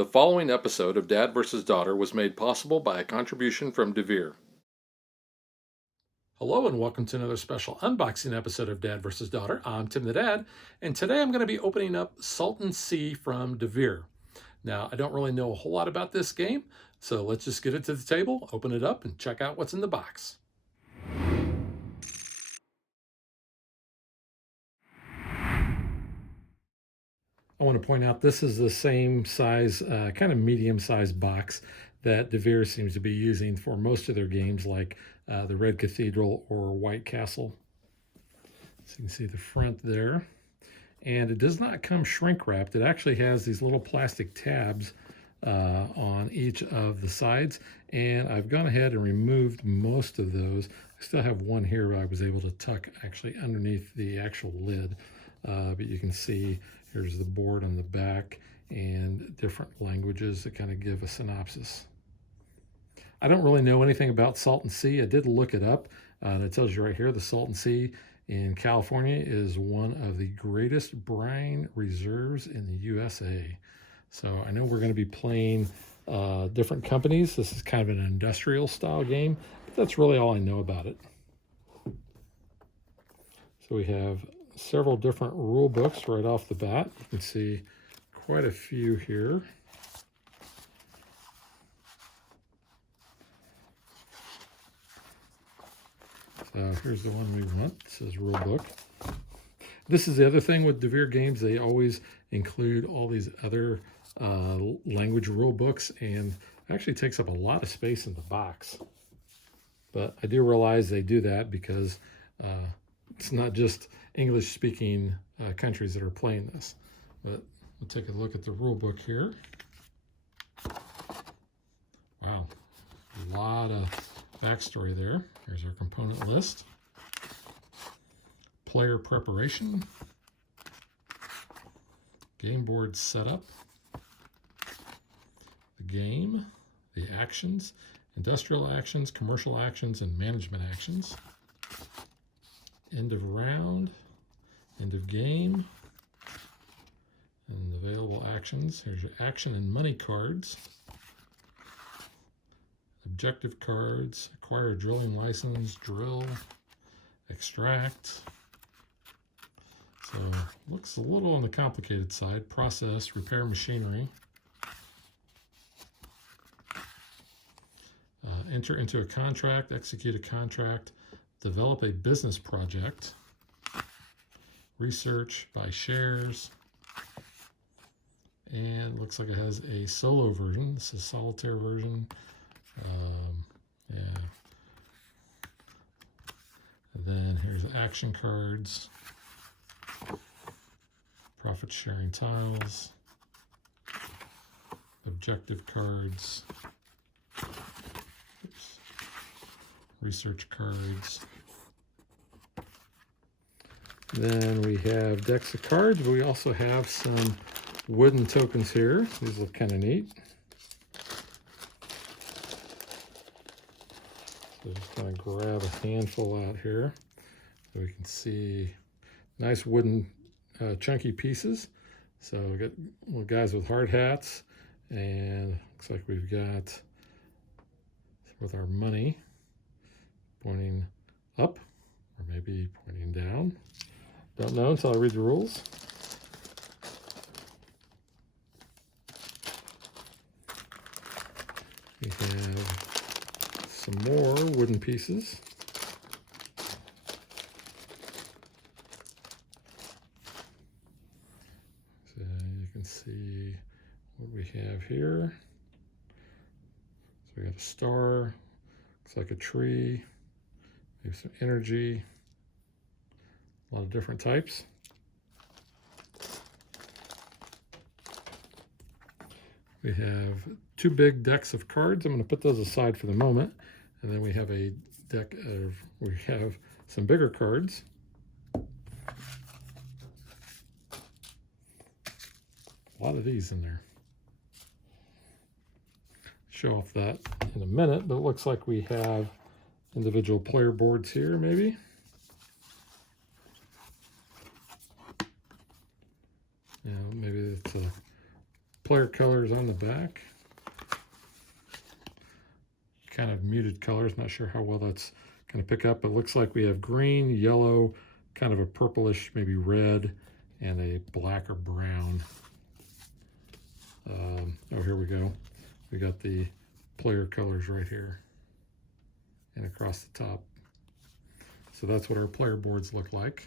The following episode of Dad vs. Daughter was made possible by a contribution from DeVere. Hello and welcome to another special unboxing episode of Dad vs. Daughter. I'm Tim the Dad, and today I'm going to be opening up Salton C from DeVere. Now, I don't really know a whole lot about this game, so let's just get it to the table, open it up, and check out what's in the box. I want to point out this is the same size, kind of medium-sized box that DeVere seems to be using for most of their games, like the Red Cathedral or White Castle. So you can see the front there. And it does not come shrink-wrapped. It actually has these little plastic tabs on each of the sides. And I've gone ahead and removed most of those. I still have one here I was able to tuck actually underneath the actual lid. But you can see here's the board on the back and different languages that kind of give a synopsis. I don't really know anything about Salton Sea. I did look it up. And it tells you right here, the Salton Sea in California is one of the greatest brine reserves in the USA. So I know we're going to be playing different companies. This is kind of an industrial style game, but that's really all I know about it. So we have several different rule books right off the bat. You can see quite a few here. So here's the one we want. It says rule book. This is the other thing with DeVere games. They always include all these other language rule books, and it actually takes up a lot of space in the box. But I do realize they do that because it's not just English-speaking countries that are playing this. But we'll take a look at the rule book here. Wow, a lot of backstory there. Here's our component list. Player preparation. Game board setup. The game. The actions. Industrial actions, commercial actions, and management actions. End of round. End of game. And available actions. Here's your action and money cards. Objective cards, acquire a drilling license, drill, extract. So looks a little on the complicated side. Process, repair machinery. Enter into a contract, execute a contract, develop a business project, research, buy shares, and looks like it has a solo version. This is a solitaire version. Yeah. And then here's action cards, profit sharing tiles, objective cards, research cards. Then we have decks of cards. We also have some wooden tokens here. These look kind of neat. So just kind of grab a handful out here so we can see nice wooden chunky pieces. So we got little guys with hard hats, and looks like we've got with our money pointing up or maybe pointing down. Don't know until I read the rules. We have some more wooden pieces. So you can see what we have here. So we got a star, looks like a tree, maybe some energy, a lot of different types. We have two big decks of cards. I'm going to put those aside for the moment. And then we have a deck of, we have some bigger cards. A lot of these in there. Show off that in a minute, but it looks like we have individual player boards here, maybe. Maybe it's a player colors on the back. Kind of muted colors, not sure how well that's going to pick up, but it looks like we have green, yellow, kind of a purplish, maybe red, and a black or brown. Oh, here we go. We got the player colors right here and across the top. So that's what our player boards look like.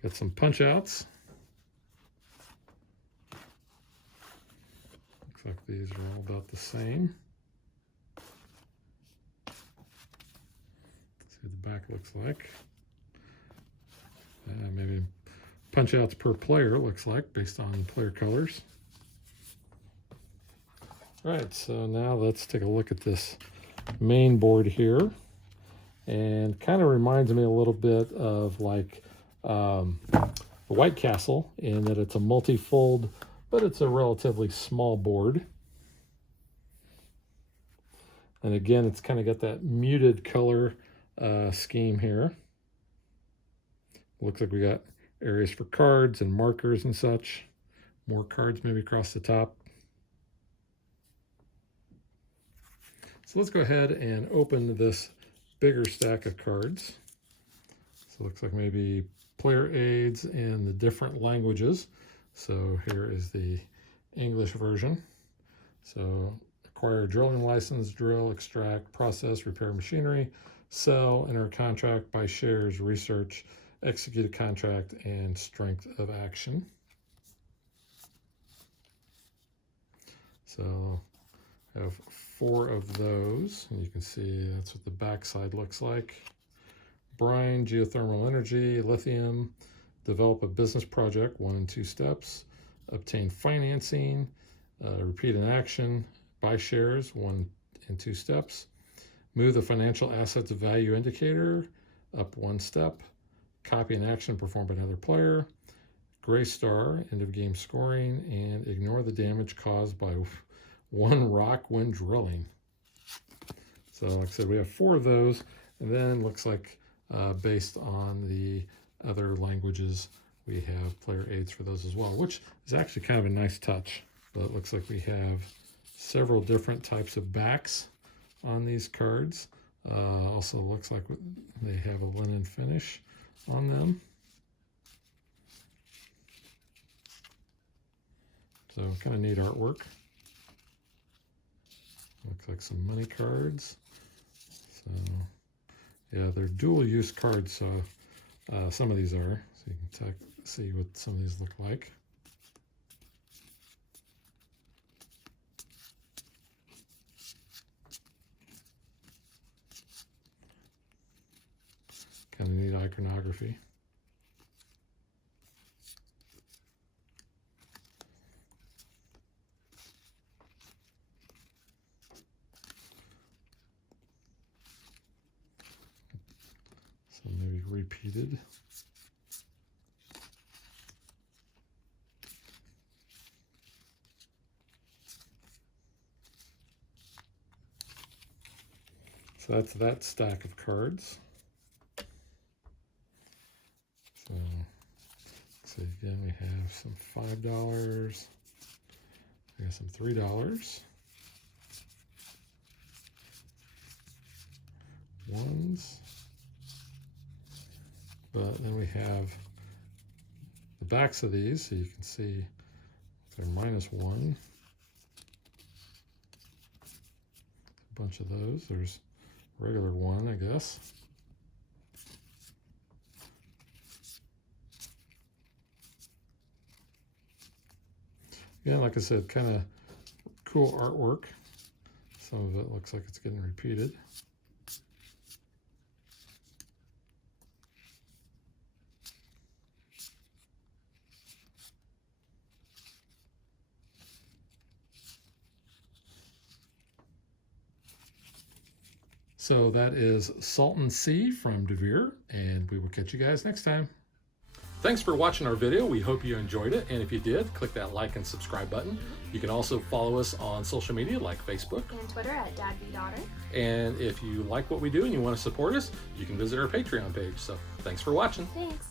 Got some punch outs. Looks like these are all about the same. Let's see what the back looks like. Maybe punch outs per player, looks like, based on player colors. All right, so now let's take a look at this main board here. And kind of reminds me a little bit of like the White Castle in that it's a multi-fold, but it's a relatively small board. And again, it's kind of got that muted color scheme here. Looks like we got areas for cards and markers and such. More cards maybe across the top. So let's go ahead and open this bigger stack of cards. So it looks like maybe player aids in the different languages. So here is the English version. So acquire a drilling license, drill, extract, process, repair machinery, sell, enter a contract, buy shares, research, execute a contract, and strength of action. So I have 4 of those, and you can see that's what the backside looks like. Brine, geothermal energy, lithium, develop a business project, 1 and 2 steps, obtain financing, repeat an action, buy shares, 1 and 2 steps, move the financial assets value indicator up 1 step, copy an action performed by another player, gray star, end of game scoring, and ignore the damage caused by 1 rock when drilling. So like I said, we have 4 of those, and then looks like based on the other languages, we have player aids for those as well, which is actually kind of a nice touch. But it looks like we have several different types of backs on these cards. Also looks like they have a linen finish on them. So kind of neat artwork. Looks like some money cards. So yeah, they're dual use cards, so some of these are. So you can see what some of these look like. Kind of neat iconography. So maybe repeated. So that's that stack of cards. So again, we have some $5. We have some $3. Ones. But then we have the backs of these, so you can see they're -1. A bunch of those. There's regular 1, I guess. Again, like I said, kind of cool artwork. Some of it looks like it's getting repeated. So that is Salton Sea from DeVere, and we will catch you guys next time. Thanks for watching our video. We hope you enjoyed it, and if you did, click that like and subscribe button. You can also follow us on social media like Facebook and Twitter at DadBeDaughter. And if you like what we do and you want to support us, you can visit our Patreon page. So thanks for watching. Thanks.